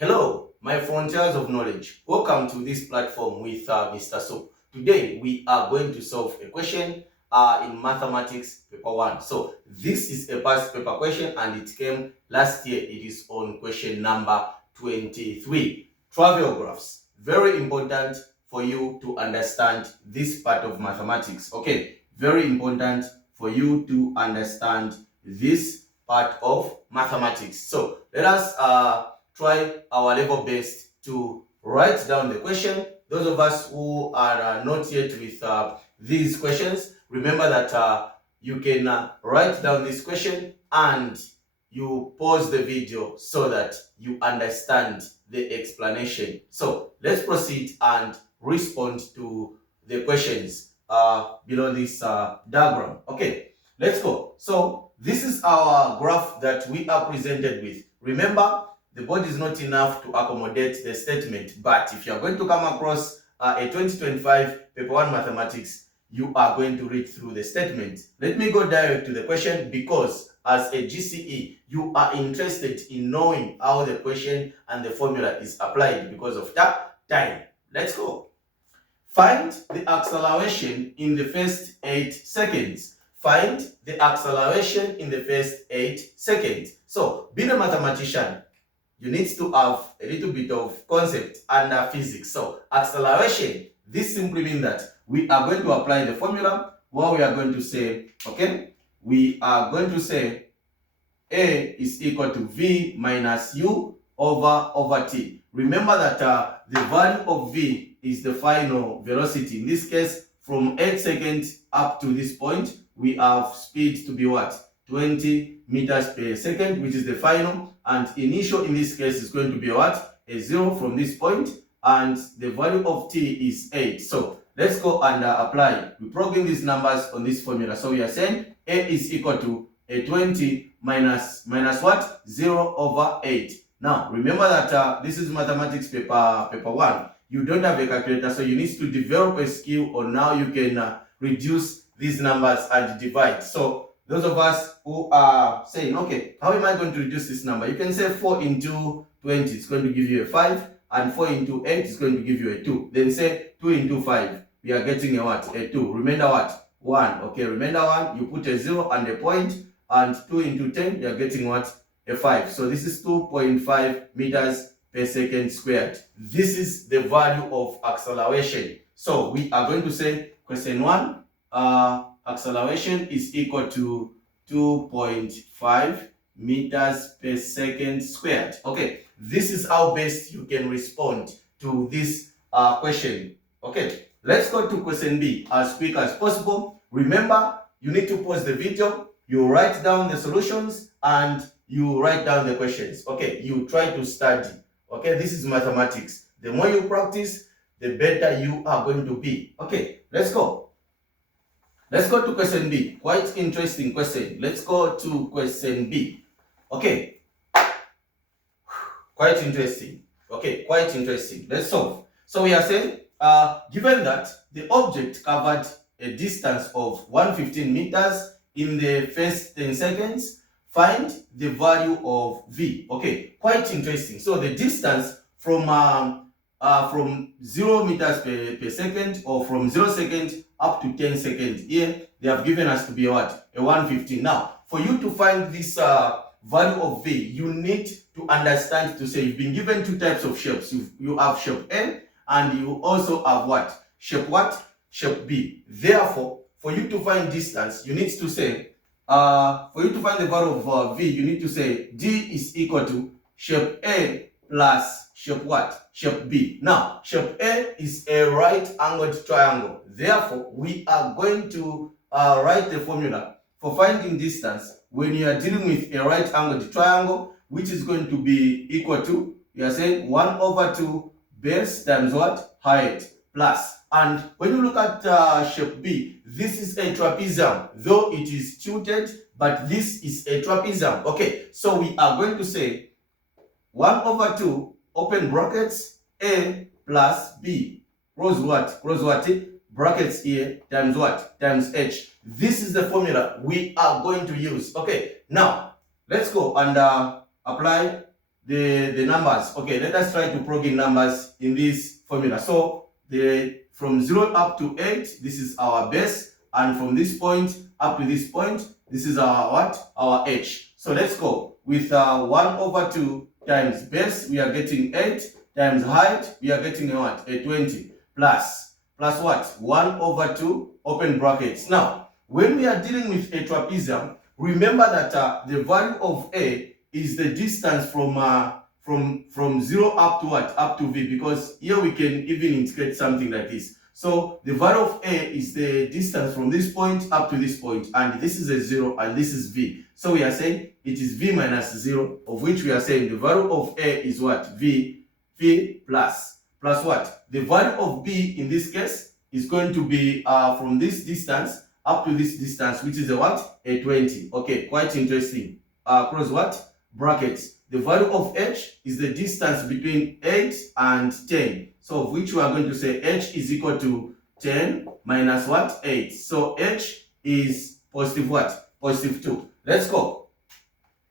Hello, my frontiers of knowledge. Welcome to this platform with Mr. So. Today we are going to solve a question in mathematics paper 1. So this is a past paper question and it came last year. It is on question number 23. Trivial graphs. Very important for you to understand this part of mathematics. Okay, very important for you to understand this part of mathematics. So let us try our level best to write down the question. Those of us who are not yet with these questions, remember that you can write down this question and you pause the video so that you understand the explanation. So let's proceed and respond to the questions below this diagram. Okay, let's go. So this is our graph that we are presented with. Remember, the board is not enough to accommodate the statement, but if you are going to come across a 2025 paper 1 mathematics, you are going to read through the statement. Let me go direct to the question because as a GCE, you are interested in knowing how the question and the formula is applied because of that time. Let's go. Find the acceleration in the first 8 seconds. Find the acceleration in the first 8 seconds. So, being a mathematician, you need to have a little bit of concept under physics. So acceleration, this simply means that we are going to apply the formula where we are going to say, okay, we are going to say A is equal to V minus U over T. Remember that the value of V is the final velocity. In this case, from 8 seconds up to this point, we have speed to be what? 20 meters per second, which is the final, and initial in this case is going to be what? A 0 from this point, and the value of T is 8. So let's go and apply. We plug in these numbers on this formula. So we are saying A is equal to a 20 minus what? 0 over 8. Now remember that this is mathematics paper 1. You don't have a calculator, so you need to develop a skill on how you can reduce these numbers and divide. So those of us who are saying, okay, how am I going to reduce this number? You can say 4 into 20 is going to give you a 5, and 4 into 8 is going to give you a 2. Then say 2 into 5, we are getting a what? A 2. Remember what? 1. Okay, remember 1, you put a 0 and a point, and 2 into 10, you are getting what? A 5. So this is 2.5 meters per second squared. This is the value of acceleration. So we are going to say question 1, acceleration is equal to 2.5 meters per second squared. Okay, this is how best you can respond to this question. Okay, let's go to question B as quick as possible. Remember, you need to pause the video, you write down the solutions, and you write down the questions. Okay, you try to study. Okay, this is mathematics. The more you practice, the better you are going to be. Okay, let's go. Let's go to question B. Quite interesting question. Let's go to question B. Okay. Quite interesting. Okay, quite interesting. Let's solve. So we are saying, given that the object covered a distance of 115 meters in the first 10 seconds, find the value of V. Okay, quite interesting. So the distance from 0 meters per second, or from 0 seconds up to 10 seconds. Here they have given us to be what? A 115. Now, for you to find this value of V, you need to understand to say you've been given two types of shapes. You have shape A, and you also have what? Shape what? Shape B. Therefore, for you to find distance, you need to say, for you to find the value of V, you need to say D is equal to shape A plus shape what? Shape B. Now, shape A is a right-angled triangle. Therefore, we are going to write the formula for finding distance when you are dealing with a right-angled triangle, which is going to be equal to, you are saying 1 over 2 base times what? Height plus. And when you look at shape B, this is a trapezium, though it is tilted, but this is a trapezium. Okay, so we are going to say 1 over 2, open brackets, A plus B, close what? Close what? Brackets here, times what? Times H. This is the formula we are going to use. Okay, now let's go and apply the numbers. Okay, let us try to plug in numbers in this formula. So from 0 up to 8, this is our base, and from this point up to this point, this is our what? Our h. So let's go with 1/2 times base, we are getting 8, times height, we are getting a what? A 20, plus what? 1/2 open brackets. Now, when we are dealing with a trapezium, remember that the value of a is the distance from 0 up to what? Up to v, because here we can even integrate something like this. So the value of a is the distance from this point up to this point, and this is a 0 and this is v. So we are saying it is v minus 0, of which we are saying the value of a is what? V plus what? The value of b in this case is going to be from this distance up to this distance, which is a what? A 20. Okay, quite interesting. Cross what? Brackets. The value of h is the distance between 8 and 10. So of which we are going to say h is equal to 10 minus what? 8. So h is positive what? Positive 2. Let's go.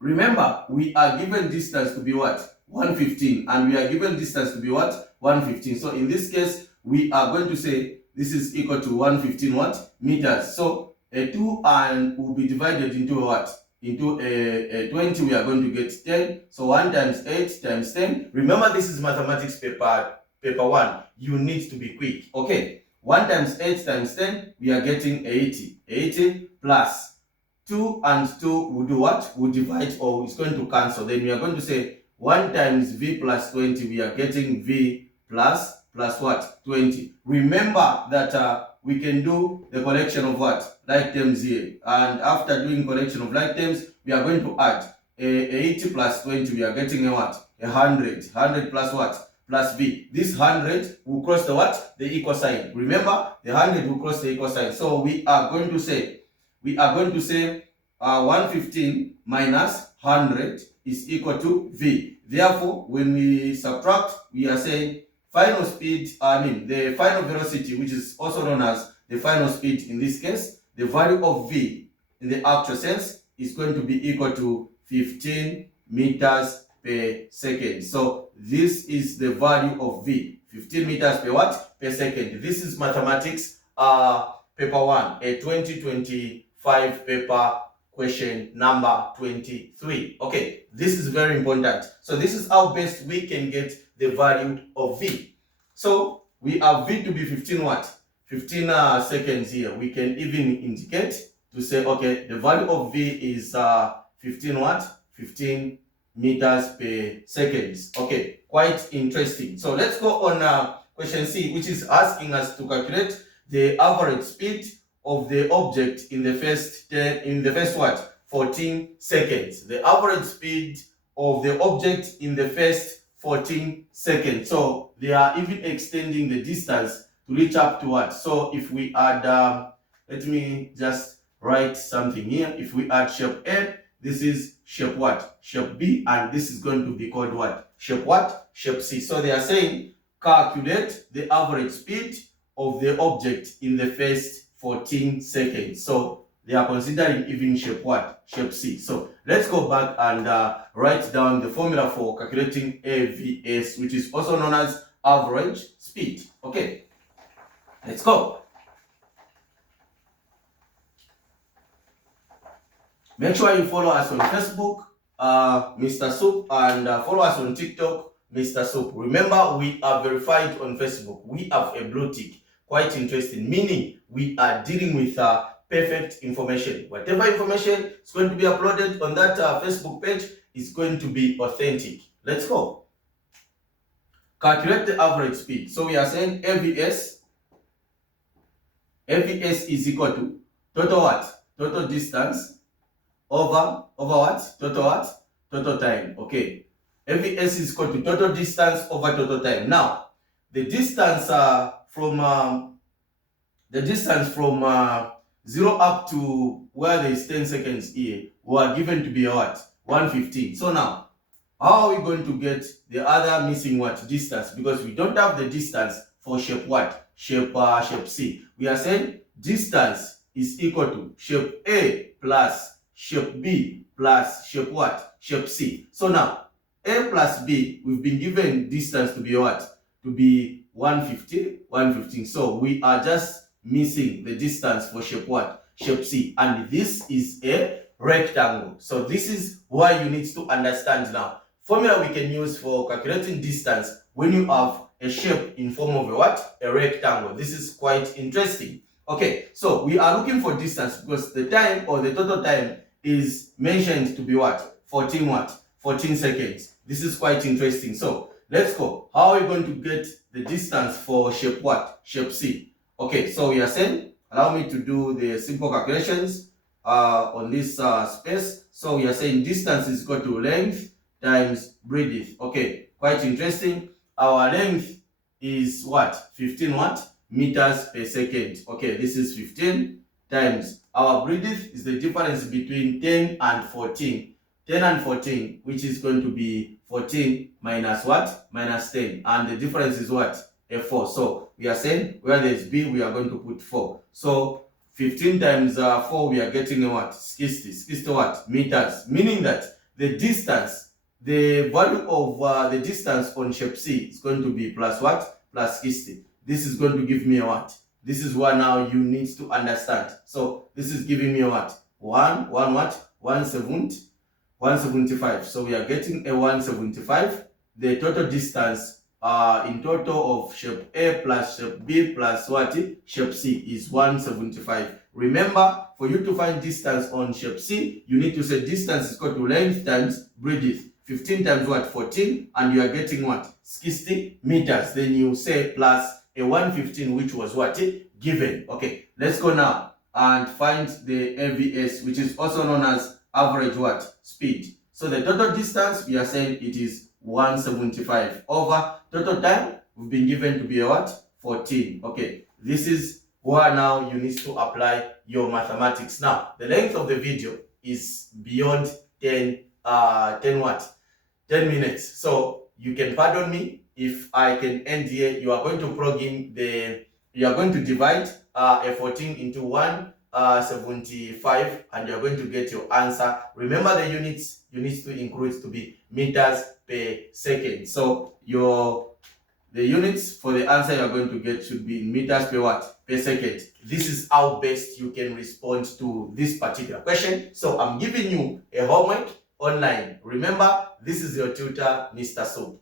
Remember, we are given distance to be what? 115. And we are given distance to be what? 115. So in this case, we are going to say this is equal to 115 what? Meters. So a 2 and will be divided into what? Into a 20, we are going to get 10. So 1 times 8 times 10. Remember, this is mathematics paper 1. You need to be quick. Okay. 1 times 8 times 10, we are getting 80. 80 plus 2 and 2 will do what? Will divide, or it's going to cancel. Then we are going to say 1 times v plus 20, we are getting v plus what? 20. Remember that we can do the collection of what? Like terms here. And after doing collection of like terms, we are going to add 80 plus 20, we are getting a what? 100. 100 plus what? Plus v. This 100 will cross the what? The equal sign. Remember, the 100 will cross the equal sign. So we are going to say 115 minus 100 is equal to v. Therefore, when we subtract, we are saying final speed, the final velocity, which is also known as the final speed in this case, the value of v in the actual sense is going to be equal to 15 meters per second. So this is the value of v, 15 meters per what? Per second. This is mathematics paper 1, a 2025 paper question number 23. Okay, this is very important. So this is how best we can get the value of v. So we have v to be 15 what? 15 seconds here. We can even indicate to say, okay, the value of v is 15 what? 15 meters per seconds. Okay, quite interesting. So let's go on question C, which is asking us to calculate the average speed of the object in the first 14 seconds. The average speed of the object in the first 14 seconds. So they are even extending the distance to reach up to what? So if we add, let me just write something here. If we add shape A, this is shape what? Shape B, and this is going to be called what? Shape what? Shape C. So they are saying calculate the average speed of the object in the first 14 seconds. So they are considering even shape what? Shape C. So let's go back and write down the formula for calculating AVS, which is also known as average speed. Okay, let's go. Make sure you follow us on Facebook, Mr. Soup, and follow us on TikTok, Mr. Soup. Remember, we are verified on Facebook. We have a blue tick. Quite interesting, meaning we are dealing with perfect information. Whatever information is going to be uploaded on that Facebook page is going to be authentic. Let's go. Calculate the average speed. So we are saying AVS is equal to total what? Total distance over what? Total what? Total time. Okay. AVS is equal to total distance over total time. Now, the distance from 0 up to where there is 10 seconds here were given to be what? 115. So now, how are we going to get the other missing what? Distance? Because we don't have the distance for shape what? Shape C. We are saying distance is equal to shape A plus shape B plus shape what? Shape C. So now, A plus B, we've been given distance to be what? To be 115, 115. So we are just missing the distance for shape what? Shape C. And this is a rectangle. So this is why you need to understand now. Formula we can use for calculating distance when you have a shape in form of a what? A rectangle. This is quite interesting. Okay, so we are looking for distance because the time or the total time is mentioned to be what? 14 what? 14 seconds. This is quite interesting. So let's go. How are we going to get the distance for shape what? Shape C. Okay, so we are saying, allow me to do the simple calculations on this space. So we are saying distance is equal to length times breadth. Okay, quite interesting. Our length is what? 15 what? Meters per second. Okay, this is 15 times our breadth is the difference between 10 and 14. 10 and 14, which is going to be 14 minus what? Minus 10. And the difference is what? A 4. So we are saying where there is B, we are going to put 4. So 15 times 4, we are getting a what? 60. 60 what? Meters. Meaning that the distance, the value of the distance on shape C is going to be plus what? Plus 60. This is going to give me a what? This is what now you need to understand. So this is giving me a what? 1 what? 175. So we are getting a 175. The total distance in total of shape A plus shape B plus what? Shape C is 175. Remember, for you to find distance on shape C, you need to say distance is equal to length times breadth. 15 times what? 14, and you are getting what? 60 meters. Then you say plus a 115, which was what? Given. Okay, let's go now and find the AVS, which is also known as average what? Speed. So the total distance, we are saying it is 175 over total time we've been given to be a what? 14. Okay, this is where now you need to apply your mathematics. Now, the length of the video is beyond 10 what? 10 minutes. So you can pardon me if I can end here. You are going to plug in you are going to divide a 14 into 175 and you're going to get your answer. Remember the units you need to include to be meters per second. So the units for the answer you're going to get should be in meters per what? Per second. This is how best you can respond to this particular question. So I'm giving you a homework online. Remember, this is your tutor, Mr. Soap.